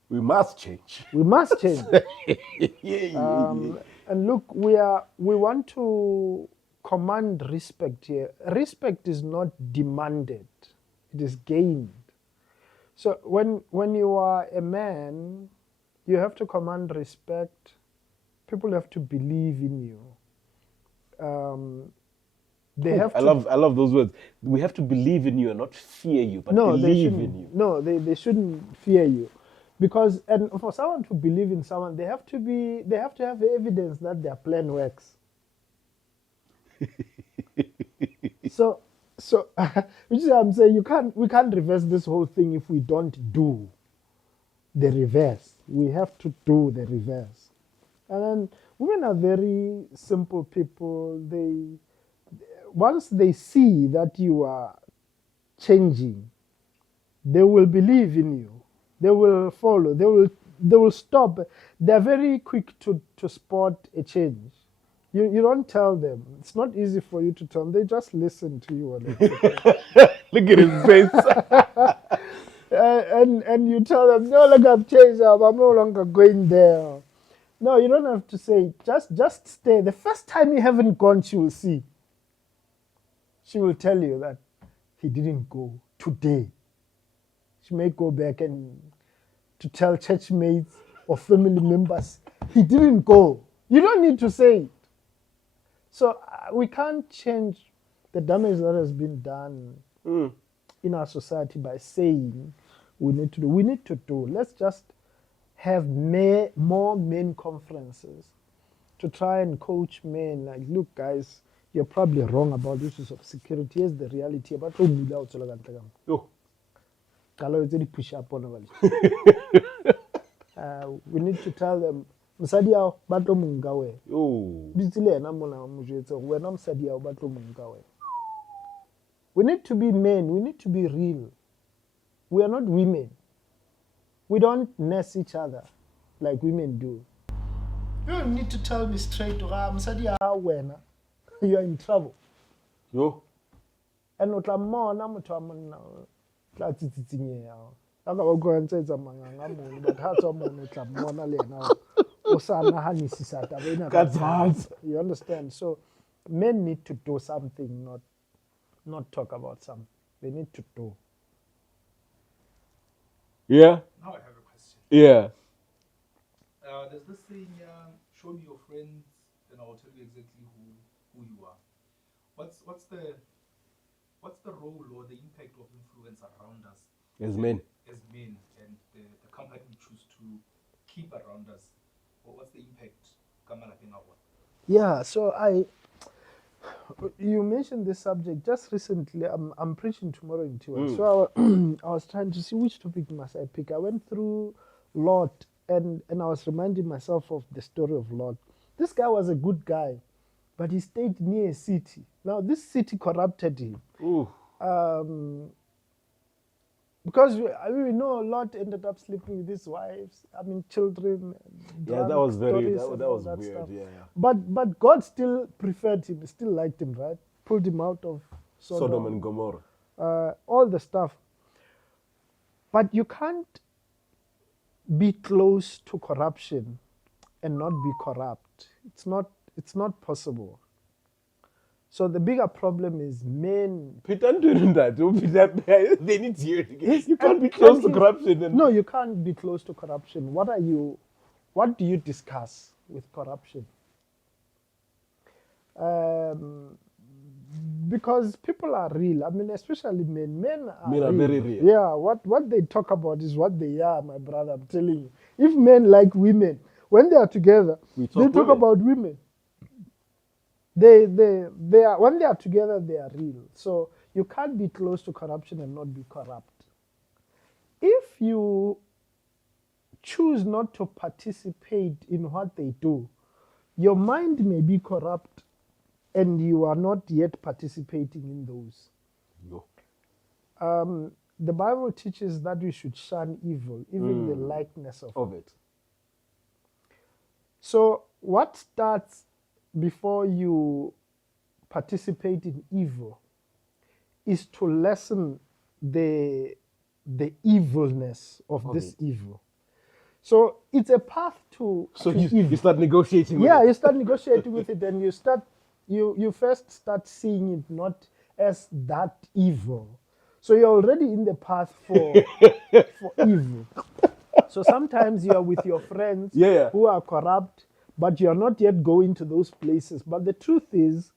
We must change. We must change. And look, we want to command respect here. Respect is not demanded; it is gained. So when you are a man, you have to command respect People have to believe in you. They Oh, have I to. love those words. We have to believe in you and not fear you, but No, they believe shouldn't. in you. No, they shouldn't fear you, because and for someone to believe in someone, they have to have evidence that their plan works. So, which is why I'm saying we can't reverse this whole thing if we don't do the reverse. We have to do the reverse. And then women are very simple people. Once they see that you are changing, they will believe in you. They will follow. They will stop. They're very quick to spot a change. You don't tell them. It's not easy for you to tell them. They just listen to you. Look at his face. And you tell them, no, look, I've changed. I'm no longer going there. No, you don't have to say. Just stay. The first time you haven't gone, she will see. She will tell you that he didn't go today. She may go back and to tell church mates or family members he didn't go. You don't need to say it. So we can't change the damage that has been done in our society by saying we need to do. We need to do. Let's just have more men conferences to try and coach men. Like, look, guys, you're probably wrong about issues of security. Here's the reality about Oh. push up on we need to tell them mosadi yao ba tlo mo nka wena. Oh. Ditse le ena mona mo jwetse wena mosadi yao ba tlo mo nka wena. We need to be men. We need to be real. We are not women. We don't nurse each other like women do. You don't need to tell me straight, mosadi yao wena, you are in trouble. Yo. And o tla mmona motho wa monna tla tsitsitsinyeya. Ka ba go ntsetsa manganga mono, but ha tswa mono o tla mmona le ena o sa nahanisisa taba ena ka tsatsa. You understand? So men need to do something, not talk about something. They need to do. Yeah. Now I have a question. Yeah. There's this saying, show me your friends, and I will tell you exactly who you are. What's the role or the impact of influence around us As men. and the company we choose to keep around us? What's the impact? Yeah, so you mentioned this subject just recently. I'm preaching tomorrow in Tiwa. So I was trying to see which topic must I pick. I went through Lot and I was reminding myself of the story of Lot. This guy was a good guy, but he stayed near a city. Now this city corrupted him. Ooh. Because we know Lot ended up sleeping with his wives. Children. Yeah, that was very that was that weird. stuff. Yeah. But God still preferred him, still liked him, right? Pulled him out of Sodom and Gomorrah. all the stuff. But you can't be close to corruption and not be corrupt. It's not possible. So the bigger problem is men. Peter doing that. They need to hear it again. You can't be close to corruption. No, you can't be close to corruption. What do you discuss with corruption? Because people are real. Especially men. Men are very real. Yeah, what they talk about is what they are, my brother. I'm telling you. If men like women, when they are together, they talk about women. They are, when they are together, they are real. So you can't be close to corruption and not be corrupt. If you choose not to participate in what they do, your mind may be corrupt and you are not yet participating in those. No. The Bible teaches that we should shun evil, even the likeness of it. So what starts before you participate in evil is to lessen the evilness of this evil. So it's a path to you start negotiating with it. Yeah, you start negotiating with it, and you first start seeing it not as that evil. So you're already in the path for evil. So sometimes you are with your friends who are corrupt, but you are not yet going to those places. But the truth is,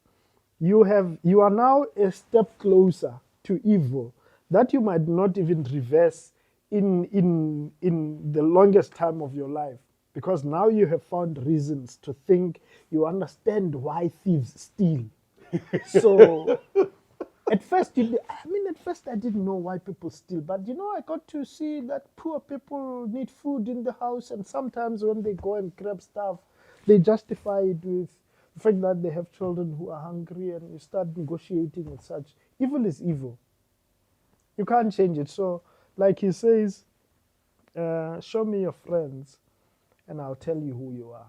you are now a step closer to evil that you might not even reverse in the longest time of your life, because now you have found reasons to think, you understand why thieves steal. So at first I didn't know why people steal, but I got to see that poor people need food in the house, and sometimes when they go and grab stuff, they justify it with the fact that they have children who are hungry, and you start negotiating with such. Evil is evil. You can't change it. So, like he says, show me your friends and I'll tell you who you are.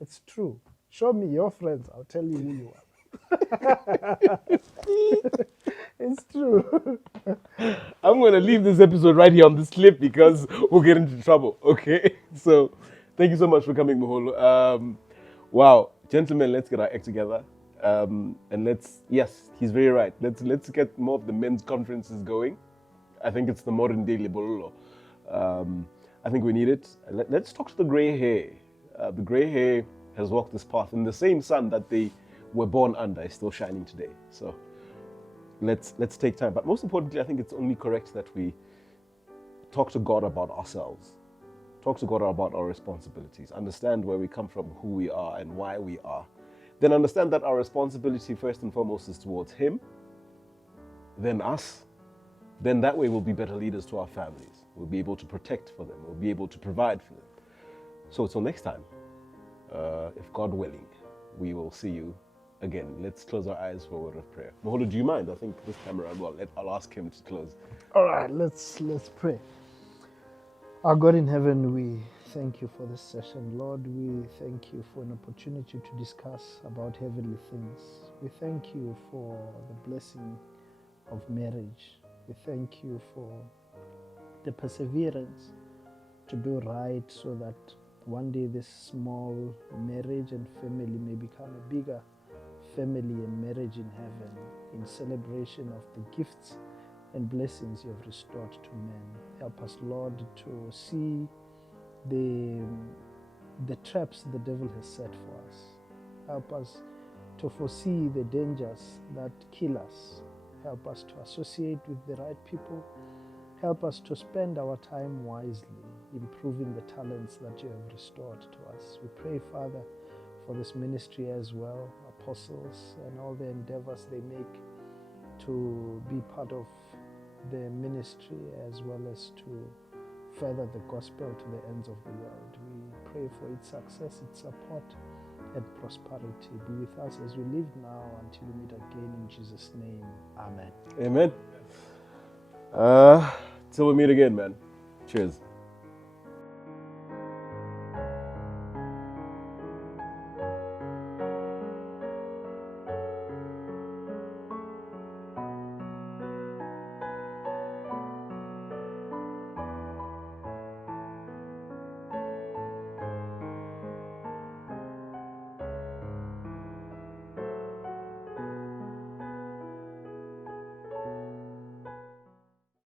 It's true. Show me your friends, I'll tell you who you are. It's true. I'm going to leave this episode right here on this clip because we'll get into trouble. Okay? So, thank you so much for coming, Moholo. Wow. Gentlemen, let's get our act together. And yes, he's very right. Let's get more of the men's conferences going. I think it's the modern day Libololo. I think we need it. Let's talk to the gray hair. The gray hair has walked this path, and the same sun that they were born under is still shining today. So let's take time. But most importantly, I think it's only correct that we talk to God about ourselves. Talk to God about our responsibilities. Understand where we come from, who we are, and why we are. Then understand that our responsibility first and foremost is towards Him, then us. Then that way we'll be better leaders to our families. We'll be able to protect for them. We'll be able to provide for them. So until next time, if God willing, we will see you again. Let's close our eyes for a word of prayer. Moholo, do you mind? I think this time around, I'll ask him to close. All right, let's pray. Our God in heaven, we thank you for this session. Lord, we thank you for an opportunity to discuss about heavenly things. We thank you for the blessing of marriage. We thank you for the perseverance to do right so that one day this small marriage and family may become a bigger family and marriage in heaven, in celebration of the gifts and blessings you have restored to men. Help us, Lord, to see the traps the devil has set for us. Help us to foresee the dangers that kill us. Help us to associate with the right people. Help us to spend our time wisely, improving the talents that you have restored to us. We pray, Father, for this ministry as well, apostles and all the endeavors they make to be part of the ministry, as well as to further the gospel to the ends of the world. We pray for its success, its support, and prosperity. Be with us as we live now until we meet again, in Jesus' name. Amen. Amen. Till we meet again, man. Cheers.